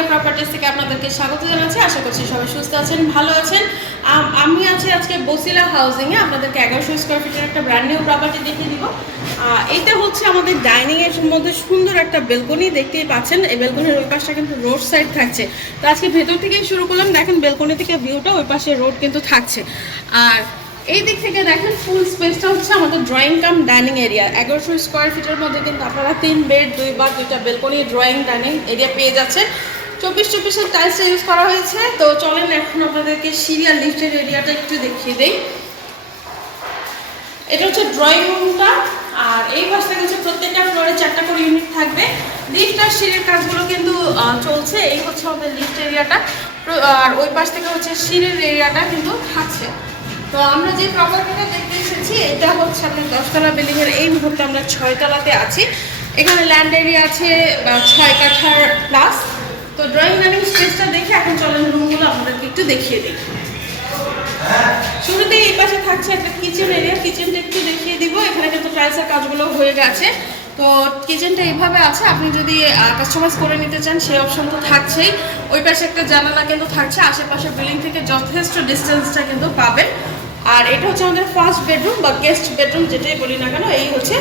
আমিয়া properties থেকে আপনাদেরকে স্বাগত জানাচ্ছি। আশা করছি সবাই সুস্থ আছেন, ভালো আছেন। আমি আছি আজকে বসিলা হাউজিংয়ে, আপনাদেরকে 1100 স্কোয়ার ফিটের একটা ব্র্যান্ড নিউ প্রপার্টি দেখিয়ে দিব। এইটা হচ্ছে আমাদের ডাইনিংয়ের মধ্যে সুন্দর একটা বেলকনি, দেখতেই পাচ্ছেন। এই বেলকনির ওই পাশটা কিন্তু রোড সাইড থাকছে। তো আজকে ভেতর থেকেই শুরু করলাম, দেখেন বেলকনি থেকে ভিউটা, ওই পাশে রোড কিন্তু থাকছে। আর এই দিক থেকে দেখেন ফুল স্পেসটা হচ্ছে আমাদের drawing cum dining area. 1100 square ফিটের মধ্যে কিন্তু আপনারা 3 বেড 2 বাথ 2টা বেলকনি ড্রয়িং ডাইনিং এরিয়া পেয়ে যাচ্ছেন। 24-24 টাইলস ইউজ করা হয়েছে। তো চলেন এখন আপনাদেরকে সিরিয়াল লিফটের এরিয়াটা একটু দেখিয়ে দেই। এটা হচ্ছে ড্রয়িং রুমটা, আর এই পাশ থেকে হচ্ছে প্রত্যেকটা ফ্লোরে 4টা করে ইউনিট থাকবে। লিফট আর সিঁড়ির কাজগুলো কিন্তু চলছে। এই হচ্ছে আমাদের লিফট এরিয়াটা, আর ওই পাশ থেকে হচ্ছে সিঁড়ির এরিয়াটা কিন্তু থাকছে। তো আমরা যে প্রপার্টিটা দেখতে এসেছি এটা হচ্ছে আপনার 10তলা বিল্ডিংয়ের, এই মুহূর্তে আমরা 6 তলাতে আছি। এখানে ল্যান্ড এরিয়া আছে 6 কাঠার প্লাস। তো ড্রয়িং ডাইনিং স্পেসটা দেখে এখন চলেন রুমগুলো আপনাদেরকে একটু দেখিয়ে দিই। শুরুতেই এই পাশে থাকছে একটা কিচেন এরিয়া, কিচেনটা একটু দেখিয়ে দিব। এখানে কিন্তু টাইলসের কাজগুলো হয়ে গেছে। তো কিচেনটা এইভাবে আছে, আপনি যদি কাস্টমাইজ করে নিতে চান সেই অপশন তো থাকছেই। ওই পাশে একটা জানালা কিন্তু থাকছে, আশেপাশে বিল্ডিং থেকে যথেষ্ট ডিস্টেন্সটা কিন্তু পাবেন। আর এটা হচ্ছে আমাদের ফার্স্ট বেডরুম বা গেস্ট বেডরুম, যেটাই বলি না কেন, এই হচ্ছে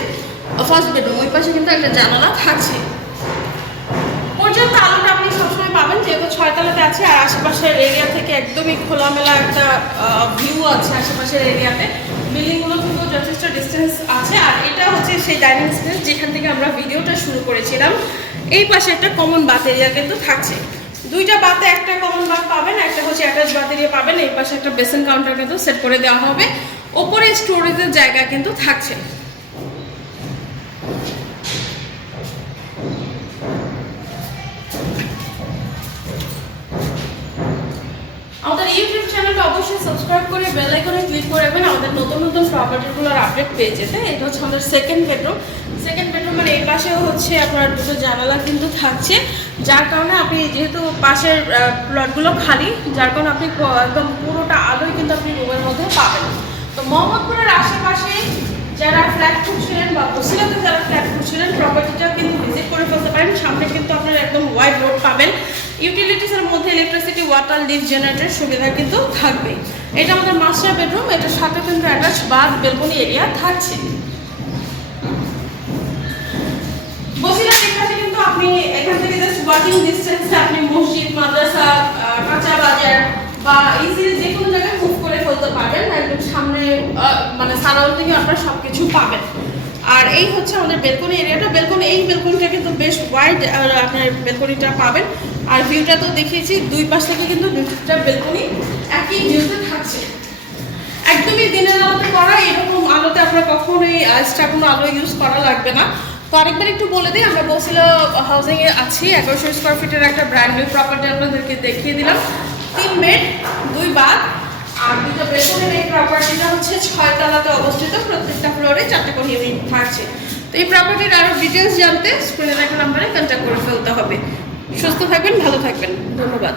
ফার্স্ট বেডরুম। ওই পাশে কিন্তু একটা জানালা থাকছে। পর্যাপ্ত আলোটা আপনি সবসময় পাবেন, যেহেতু 6 তলাতে আছে। আর আশেপাশের এরিয়া থেকে একদমই খোলামেলা একটা ভিউ আছে আশেপাশের এরিয়াতে। বিল্ডিংগুলো থেকেও যথেষ্ট ডিস্টেন্স আছে। আর এটা হচ্ছে সেই ডাইনিং স্পেস যেখান থেকে আমরা ভিডিওটা শুরু করেছিলাম। এই পাশে একটা কমন বাথ এরিয়া কিন্তু থাকছে। 2টা বাথে একটা কমন বাথ পাবেন, একটা হচ্ছে অ্যাটাচ বাথ এরিয়া পাবেন। এই পাশে একটা বেসিন কাউন্টার কিন্তু সেট করে দেওয়া হবে। ওপরে স্টোরেজের জায়গা কিন্তু থাকছে। আমাদের ইউটিউব চ্যানেলটা অবশ্যই সাবস্ক্রাইব করে বেল আইকনে ক্লিক করে রাখবেন আমাদের নতুন নতুন প্রপার্টিগুলোর আপডেট পেয়ে যেতে। এটা হচ্ছে আমাদের সেকেন্ড বেডরুম। সেকেন্ড বেডরুমের এই পাশে হচ্ছে আপনার 2টো জানালা কিন্তু থাকছে, যার কারণে আপনি যেহেতু পাশের প্লটগুলো খালি, যার কারণে আপনি একদম পুরোটা আলোই কিন্তু আপনি রুমের মধ্যে পাবেন। তো মোহাম্মদপুরের আশেপাশে যারা ফ্ল্যাট খুঁজছিলেন বা বসিলাতে যারা ফ্ল্যাট খুঁজছিলেন, প্রপার্টিটা কিন্তু ভিজিট করে ফেলতে পারেন। সামনে কিন্তু আপনারা একদম ওয়াইড রোড পাবেন। ইউটিলিটিসের মধ্যে ইলেকট্রিসিটি, ওয়াটার, লিফট, জেনারেটরের সুবিধা কিন্তু থাকবেই। এটা আমাদের মাস্টার বেডরুম, এটার সাথে কিন্তু অ্যাটাচ বাথ বেলকনি এরিয়া থাকছে। বসিলার এখানে কিন্তু আপনি এখান থেকে জাস্ট ওয়াকিং ডিস্টেন্সে আপনি মসজিদ, মাদ্রাসা, কাঁচা বাজার বা ইজিলি যে কোনো জায়গায় মুভ করে ফেলতে পারবেন। একদম সামনে মানে সারাউন্ডিংয়ে আপনারা সব কিছু পাবেন। আর এই হচ্ছে আমাদের বেলকনি এরিয়াটা। এই বেলকনিটা কিন্তু বেশ ওয়াইড আপনার বেলকনিটা পাবেন। আর ভিউটা তো দেখিয়েছি, 2 পাশ থেকে কিন্তু 2টা বেলকনি একই ভিউতে থাকছে। একদমই দিনের আলোতে করা, এরকম আলোতে আপনার কখনোই এক্সট্রা কোনো আলো ইউজ করা লাগবে না। তো আরেকবার একটু বলে দিই, আমরা বসিলা হাউজিংয়ে আছি। 1100 স্কোয়ার ফিটের একটা ব্র্যান্ড নিউ প্রপার্টি আপনাদেরকে দেখিয়ে দিলাম। 3 বেড 2 বাথ আর 2টা বেডরুমের এই প্রপার্টিটা হচ্ছে 6 তলাতে অবস্থিত। প্রত্যেকটা ফ্লোরে 4টে করে ইউনিট থাকছে। তো এই প্রপার্টির আরও ডিটেলস জানতে স্ক্রিনে দেখা নাম্বারে কন্ট্যাক্ট করে ফেলতে হবে। সুস্থ থাকবেন, ভালো থাকবেন, ধন্যবাদ।